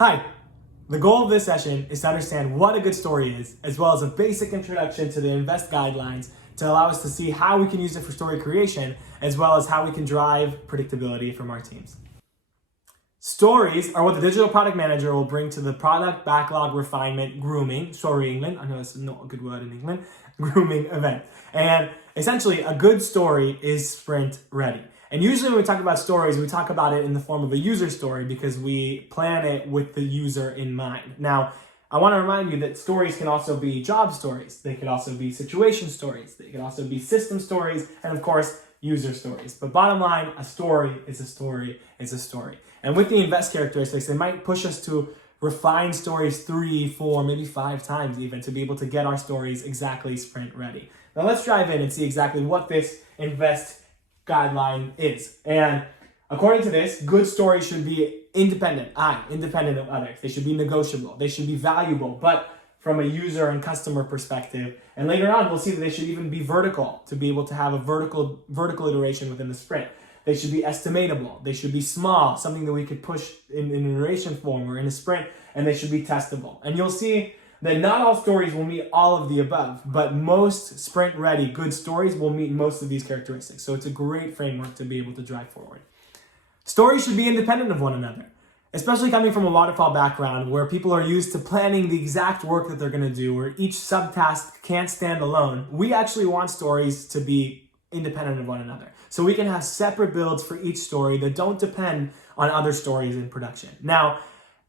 Hi! The goal of this session is to understand what a good story is, as well as a basic introduction to the Invest guidelines to allow us to see how we can use it for story creation, as well as how we can drive predictability from our teams. Stories are what the digital product manager will bring to the product backlog refinement grooming, I know it's not a good word in England, grooming event. And essentially, a good story is sprint ready. And usually when we talk about stories, we talk about it in the form of a user story because we plan it with the user in mind. Now, I want to remind you that stories can also be job stories. They could also be situation stories. They could also be system stories, and of course, user stories. But bottom line, a story is a story is a story. And with the Invest characteristics, they might push us to refine stories 3, 4, maybe 5 times even to be able to get our stories exactly sprint ready. Now let's dive in and see exactly what this Invest guideline is. And according to this, good stories should be independent of others. They should be negotiable. They should be valuable, but from a user and customer perspective. And later on, we'll see that they should even be vertical to be able to have a vertical iteration within the sprint. They should be estimatable. They should be small, something that we could push in an iteration form or in a sprint, and they should be testable. And you'll see that not all stories will meet all of the above, but most sprint-ready good stories will meet most of these characteristics. So it's a great framework to be able to drive forward. Stories should be independent of one another, especially coming from a waterfall background where people are used to planning the exact work that they're going to do, where each subtask can't stand alone. We actually want stories to be independent of one another. So we can have separate builds for each story that don't depend on other stories in production. Now,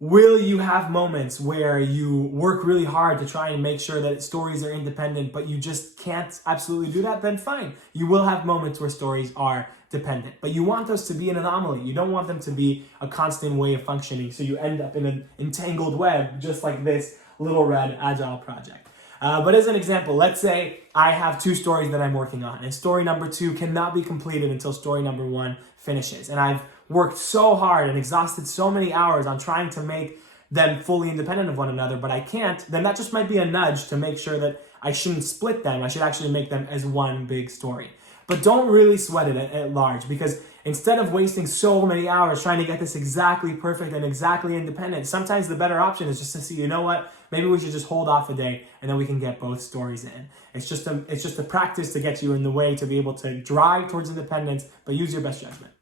will you have moments where you work really hard to try and make sure that stories are independent, but you just can't absolutely do that? Then fine. You will have moments where stories are dependent, but you want those to be an anomaly. You don't want them to be a constant way of functioning, so you end up in an entangled web, just like this little red agile project. But as an example, let's say I have 2 stories that I'm working on, and story number 2 cannot be completed until story number 1 finishes. And I've worked so hard and exhausted so many hours on trying to make them fully independent of one another, but I can't, then that just might be a nudge to make sure that I shouldn't split them. I should actually make them as one big story. But don't really sweat it at large, because instead of wasting so many hours trying to get this exactly perfect and exactly independent, sometimes the better option is just to see, you know what, maybe we should just hold off a day and then we can get both stories in. It's just a practice to get you in the way to be able to drive towards independence, but use your best judgment.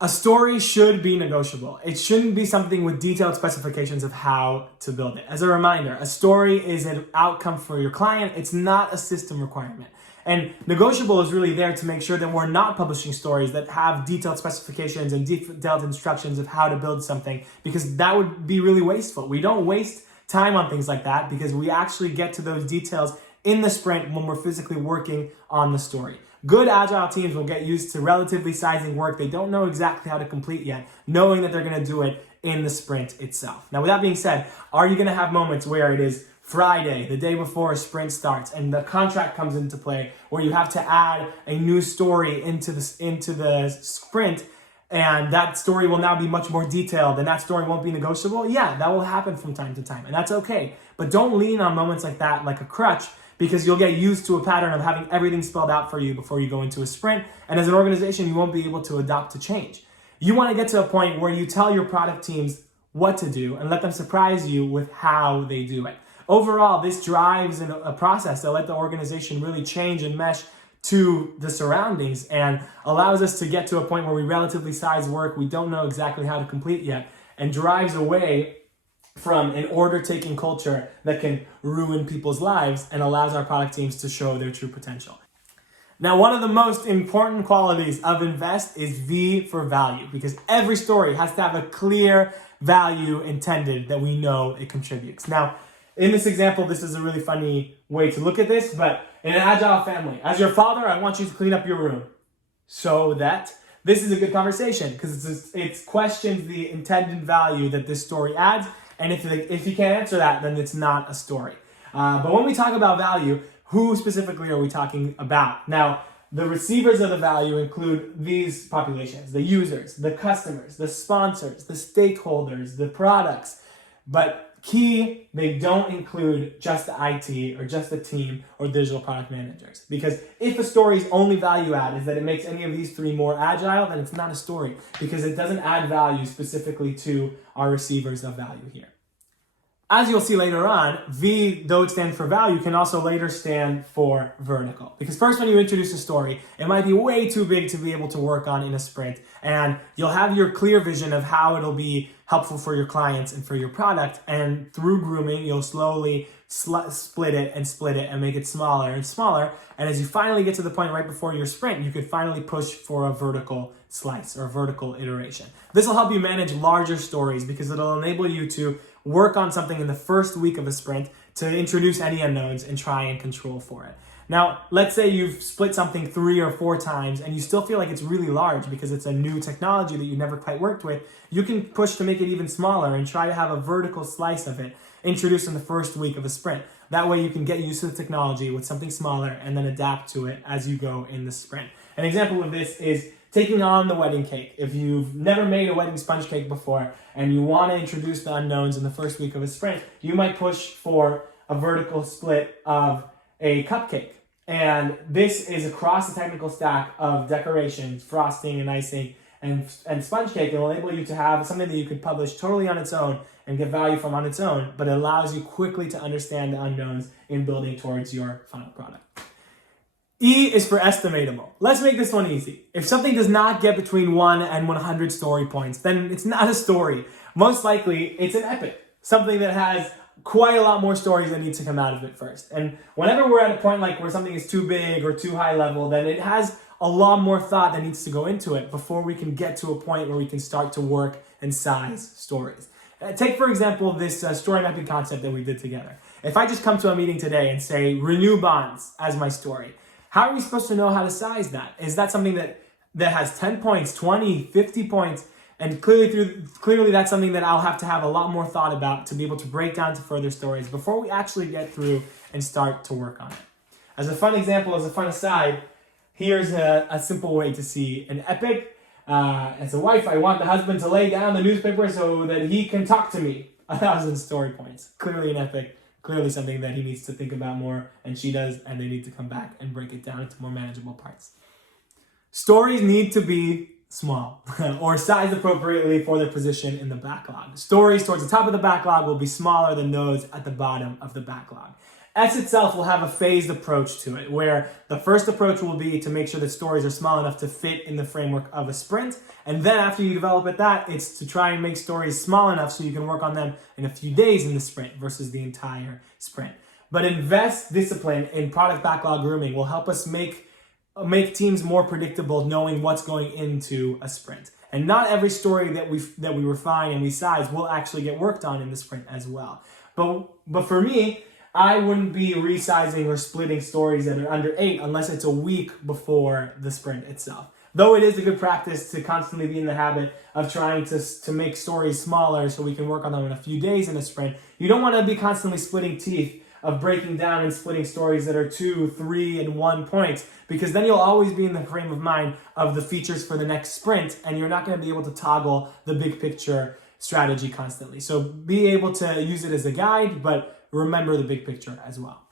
A story should be negotiable. It shouldn't be something with detailed specifications of how to build it. As a reminder, a story is an outcome for your client. It's not a system requirement. And negotiable is really there to make sure that we're not publishing stories that have detailed specifications and detailed instructions of how to build something, because that would be really wasteful. We don't waste time on things like that because we actually get to those details in the sprint when we're physically working on the story. Good agile teams will get used to relatively sizing work they don't know exactly how to complete yet, knowing that they're going to do it in the sprint itself. Now, with that being said, are you going to have moments where it is Friday, the day before a sprint starts, and the contract comes into play, where you have to add a new story into the sprint, and that story will now be much more detailed, and that story won't be negotiable? Yeah, that will happen from time to time, and that's okay. But don't lean on moments like that like a crutch, because you'll get used to a pattern of having everything spelled out for you before you go into a sprint, and as an organization, you won't be able to adapt to change. You want to get to a point where you tell your product teams what to do and let them surprise you with how they do it. Overall, this drives a process that let the organization really change and mesh to the surroundings and allows us to get to a point where we relatively size work we don't know exactly how to complete yet, and drives away from an order-taking culture that can ruin people's lives and allows our product teams to show their true potential. Now, one of the most important qualities of Invest is V for value, because every story has to have a clear value intended that we know it contributes. Now, in this example, this is a really funny way to look at this, but in an agile family, as your father, I want you to clean up your room. So that this is a good conversation, because it questions the intended value that this story adds, and if you can't answer that, then it's not a story. But when we talk about value, who specifically are we talking about? Now, the receivers of the value include these populations: the users, the customers, the sponsors, the stakeholders, the products. But Key, they don't include just the IT or just the team or digital product managers. Because if a story's only value add is that it makes any of these three more agile, then it's not a story because it doesn't add value specifically to our receivers of value here. As you'll see later on, V, though it stands for value, can also later stand for vertical. Because first when you introduce a story, it might be way too big to be able to work on in a sprint. And you'll have your clear vision of how it'll be helpful for your clients and for your product. And through grooming, you'll slowly split it and make it smaller and smaller. And as you finally get to the point right before your sprint, you could finally push for a vertical slice or a vertical iteration. This will help you manage larger stories because it'll enable you to work on something in the first week of a sprint to introduce any unknowns and try and control for it. Now, let's say you've split something 3 or 4 times and you still feel like it's really large because it's a new technology that you never quite worked with. You can push to make it even smaller and try to have a vertical slice of it introduced in the first week of a sprint. That way you can get used to the technology with something smaller and then adapt to it as you go in the sprint. An example of this is taking on the wedding cake. If you've never made a wedding sponge cake before and you want to introduce the unknowns in the first week of a sprint, you might push for a vertical split of a cupcake. And this is across the technical stack of decorations, frosting and icing, and sponge cake. It will enable you to have something that you could publish totally on its own and get value from on its own, but it allows you quickly to understand the unknowns in building towards your final product. E is for estimatable. Let's make this one easy. If something does not get between 1 and 100 story points, then it's not a story. Most likely, it's an epic. Something that has quite a lot more stories that need to come out of it first. And whenever we're at a point like where something is too big or too high level, then it has a lot more thought that needs to go into it before we can get to a point where we can start to work and size stories. Take, for example, this story mapping concept that we did together. If I just come to a meeting today and say, renew bonds as my story, how are we supposed to know how to size that? Is that something that has 10 points, 20, 50 points? And clearly that's something that I'll have to have a lot more thought about to be able to break down to further stories before we actually get through and start to work on it. As a fun example, as a fun aside, here's a simple way to see an epic. As a wife, I want the husband to lay down the newspaper so that he can talk to me. 1,000 story points. Clearly an epic. Clearly something that he needs to think about more, and she does, and they need to come back and break it down into more manageable parts. Stories need to be small or sized appropriately for their position in the backlog. Stories towards the top of the backlog will be smaller than those at the bottom of the backlog. S itself will have a phased approach to it, where the first approach will be to make sure that stories are small enough to fit in the framework of a sprint. And then after you develop it's to try and make stories small enough so you can work on them in a few days in the sprint versus the entire sprint. But invest discipline in product backlog grooming will help us make teams more predictable, knowing what's going into a sprint. And not every story that we refine and we size will actually get worked on in the sprint as well. But for me, I wouldn't be resizing or splitting stories that are under 8 unless it's a week before the sprint itself. Though it is a good practice to constantly be in the habit of trying to make stories smaller so we can work on them in a few days in a sprint, you don't want to be constantly splitting teeth of breaking down and splitting stories that are 2, 3, and 1 points, because then you'll always be in the frame of mind of the features for the next sprint, and you're not going to be able to toggle the big picture strategy constantly. So be able to use it as a guide, but remember the big picture as well.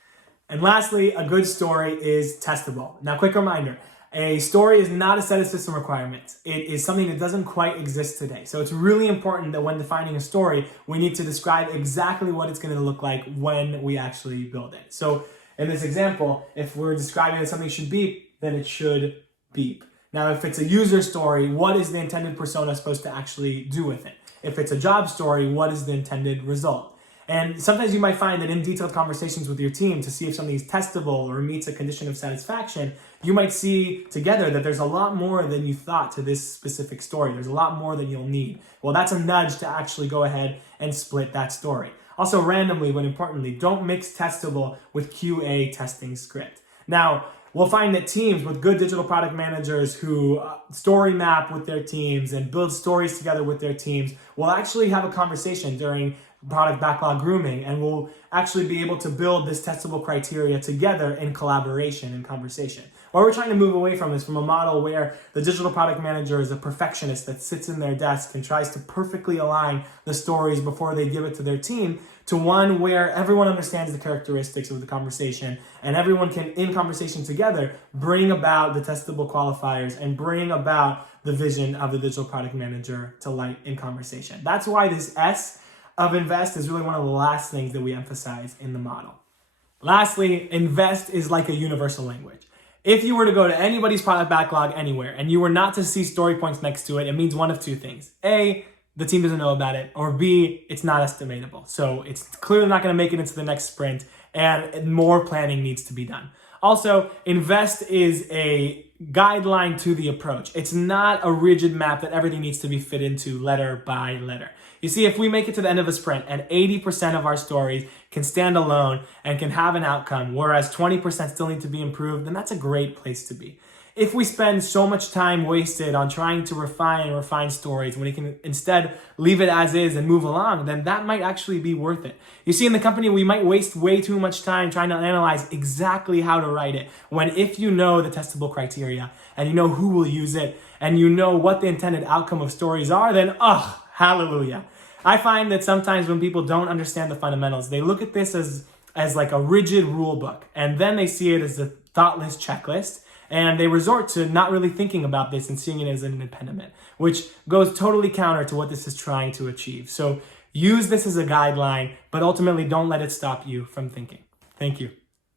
And lastly, a good story is testable. Now, quick reminder, a story is not a set of system requirements. It is something that doesn't quite exist today. So it's really important that when defining a story, we need to describe exactly what it's going to look like when we actually build it. So in this example, if we're describing that something should beep, then it should beep. Now, if it's a user story, what is the intended persona supposed to actually do with it? If it's a job story, what is the intended result? And sometimes you might find that in detailed conversations with your team to see if something is testable or meets a condition of satisfaction, you might see together that there's a lot more than you thought to this specific story. There's a lot more than you'll need. Well, that's a nudge to actually go ahead and split that story. Also, randomly, but importantly, don't mix testable with QA testing script. Now, we'll find that teams with good digital product managers who story map with their teams and build stories together with their teams will actually have a conversation during product backlog grooming, and we'll actually be able to build this testable criteria together in collaboration and conversation. What we're trying to move away from is from a model where the digital product manager is a perfectionist that sits in their desk and tries to perfectly align the stories before they give it to their team, to one where everyone understands the characteristics of the conversation and everyone can, in conversation together, bring about the testable qualifiers and bring about the vision of the digital product manager to light in conversation. That's why this S of invest is really one of the last things that we emphasize in the model. Lastly, invest is like a universal language. If you were to go to anybody's product backlog anywhere and you were not to see story points next to it, it means one of two things. A, the team doesn't know about it, or B, it's not estimatable. So it's clearly not going to make it into the next sprint and more planning needs to be done. Also, invest is a guideline to the approach. It's not a rigid map that everything needs to be fit into letter by letter. You see, if we make it to the end of a sprint and 80% of our stories can stand alone and can have an outcome, whereas 20% still need to be improved, then that's a great place to be. If we spend so much time wasted on trying to refine stories when we can instead leave it as is and move along, then that might actually be worth it. You see, in the company, we might waste way too much time trying to analyze exactly how to write it, when if you know the testable criteria and you know who will use it and you know what the intended outcome of stories are, then hallelujah. I find that sometimes when people don't understand the fundamentals, they look at this as like a rigid rule book, and then they see it as a thoughtless checklist, and they resort to not really thinking about this and seeing it as an impediment, which goes totally counter to what this is trying to achieve. So use this as a guideline, but ultimately don't let it stop you from thinking. Thank you.